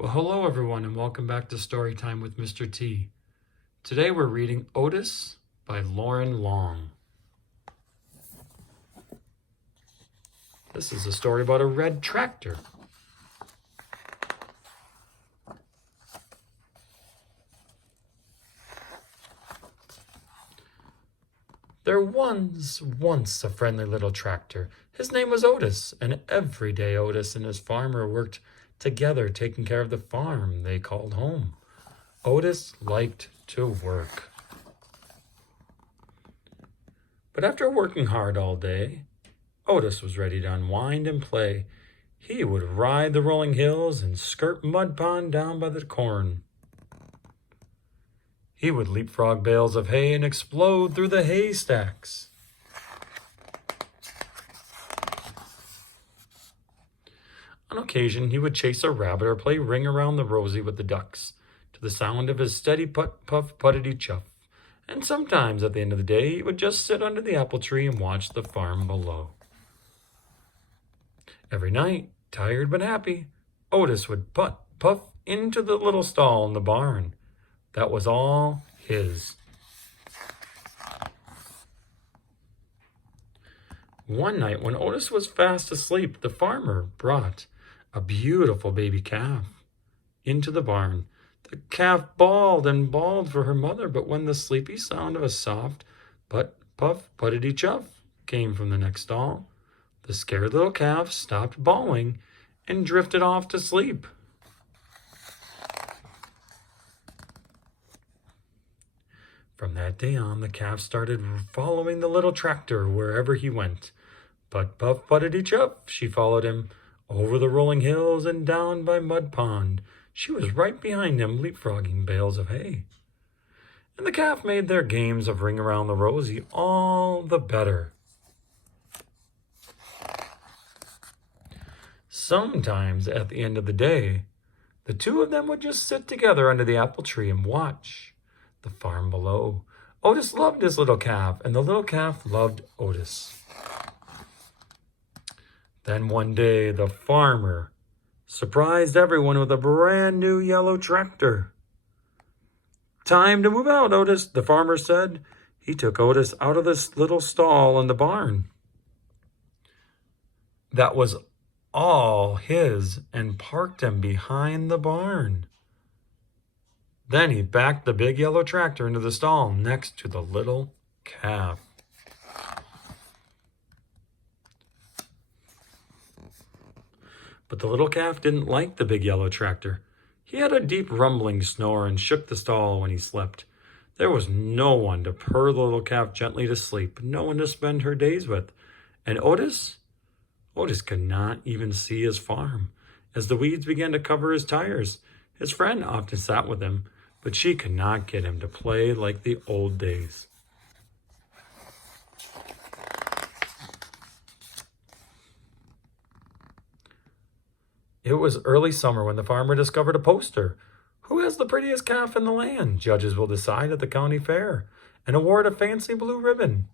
Well, hello everyone, and welcome back to Storytime with Mr. T. Today we're reading Otis by Loren Long. This is a story about a red tractor. There was once a friendly little tractor. His name was Otis, and every day Otis and his farmer worked together taking care of the farm they called home. Otis liked to work. But after working hard all day, Otis was ready to unwind and play. He would ride the rolling hills and skirt mud pond down by the corn. He would leapfrog bales of hay and explode through the haystacks. On occasion, he would chase a rabbit or play ring around the rosy with the ducks, to the sound of his steady putt-puff puttity-chuff. And sometimes, at the end of the day, he would just sit under the apple tree and watch the farm below. Every night, tired but happy, Otis would puff into the little stall in the barn. That was all his. One night, when Otis was fast asleep, the farmer brought a beautiful baby calf into the barn. The calf bawled and bawled for her mother, but when the sleepy sound of a soft puff puttity chuff came from the next stall, the scared little calf stopped bawling and drifted off to sleep. From that day on, the calf started following the little tractor wherever he went. Puff puttity chuff, she followed him over the rolling hills and down by Mud Pond. She was right behind him, leapfrogging bales of hay. And the calf made their games of ring around the rosy all the better. Sometimes at the end of the day, the two of them would just sit together under the apple tree and watch the farm below. Otis loved his little calf, and the little calf loved Otis. Then one day, the farmer surprised everyone with a brand new yellow tractor. "Time to move out, Otis," the farmer said. He took Otis out of this little stall in the barn that was all his and parked him behind the barn. Then he backed the big yellow tractor into the stall next to the little calf. But the little calf didn't like the big yellow tractor. He had a deep rumbling snore and shook the stall when he slept. There was no one to purr the little calf gently to sleep, no one to spend her days with. And Otis could not even see his farm. As the weeds began to cover his tires, his friend often sat with him, but she could not get him to play like the old days. It was early summer when the farmer discovered a poster. "Who has the prettiest calf in the land? Judges will decide at the county fair and award a fancy blue ribbon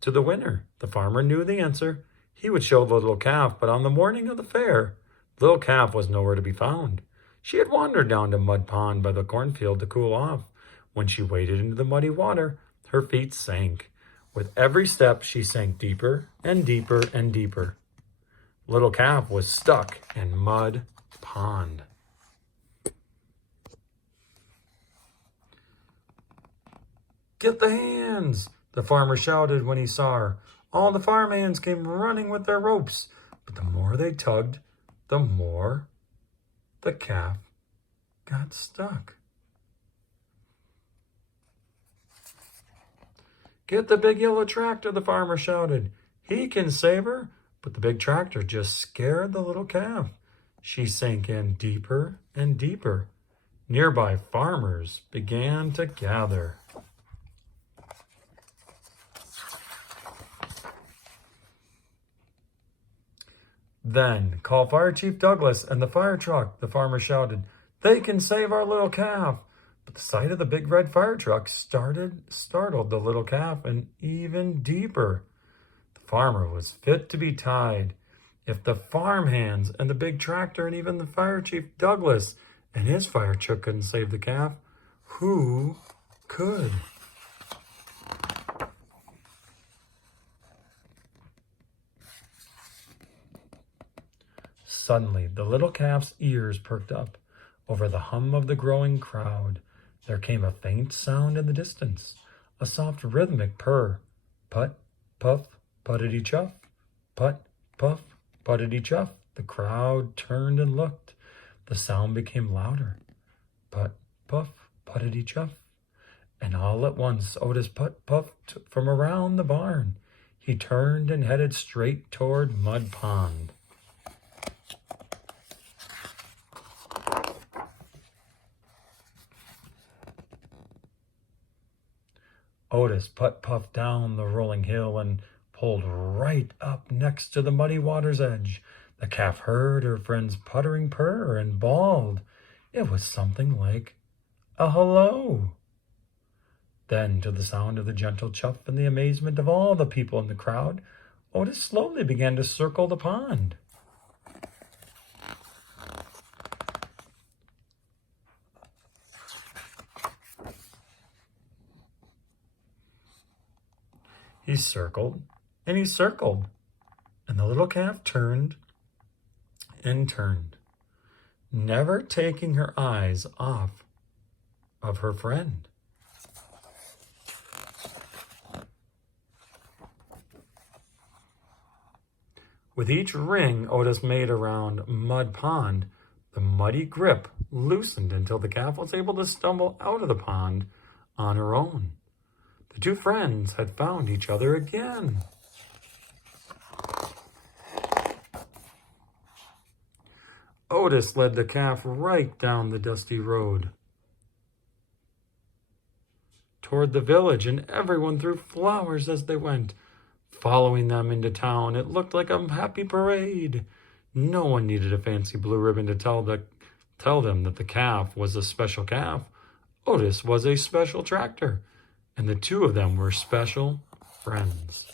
to the winner." The farmer knew the answer. He would show the little calf, but on the morning of the fair, the little calf was nowhere to be found. She had wandered down to Mud Pond by the cornfield to cool off. When she waded into the muddy water, her feet sank. With every step, she sank deeper and deeper and deeper. Little calf was stuck in Mud Pond. "Get the hands!" the farmer shouted when he saw her. All the farm hands came running with their ropes, but the more they tugged, the more the calf got stuck. "Get the big yellow tractor," the farmer shouted. "He can save her." But the big tractor just scared the little calf. She sank in deeper and deeper. Nearby farmers began to gather. "Then call Fire Chief Douglas and the fire truck," the farmer shouted. "They can save our little calf." But the sight of the big red fire truck startled the little calf and even deeper. The farmer was fit to be tied. If the farmhands and the big tractor and even the fire chief Douglas and his fire truck couldn't save the calf, who could? Suddenly, the little calf's ears perked up. Over the hum of the growing crowd, there came a faint sound in the distance, a soft rhythmic purr. Put, puff, puttity chuff, put, puff, puttity chuff. The crowd turned and looked. The sound became louder. Put, puff, puttity chuff. And all at once Otis puffed from around the barn. He turned and headed straight toward Mud Pond. Otis puffed down the rolling hill and pulled right up next to the muddy water's edge. The calf heard her friend's puttering purr and bawled. It was something like a hello. Then, to the sound of the gentle chuff and the amazement of all the people in the crowd, Otis slowly began to circle the pond. He circled and he circled, and the little calf turned and turned, never taking her eyes off of her friend. With each ring Otis made around Mud Pond, the muddy grip loosened until the calf was able to stumble out of the pond on her own. The two friends had found each other again. Otis led the calf right down the dusty road toward the village, and everyone threw flowers as they went. Following them into town, it looked like a happy parade. No one needed a fancy blue ribbon to tell them that the calf was a special calf. Otis was a special tractor, and the two of them were special friends.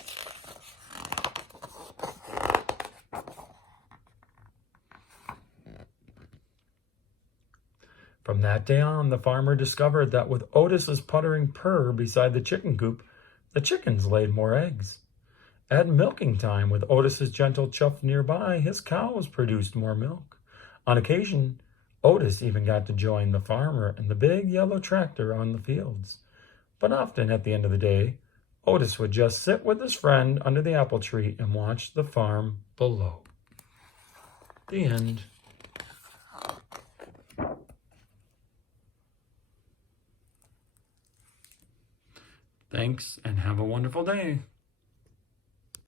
From that day on, the farmer discovered that with Otis's puttering purr beside the chicken coop, the chickens laid more eggs. At milking time, with Otis's gentle chuff nearby, his cows produced more milk. On occasion, Otis even got to join the farmer and the big yellow tractor on the fields. But often at the end of the day, Otis would just sit with his friend under the apple tree and watch the farm below. The end. Thanks, and have a wonderful day.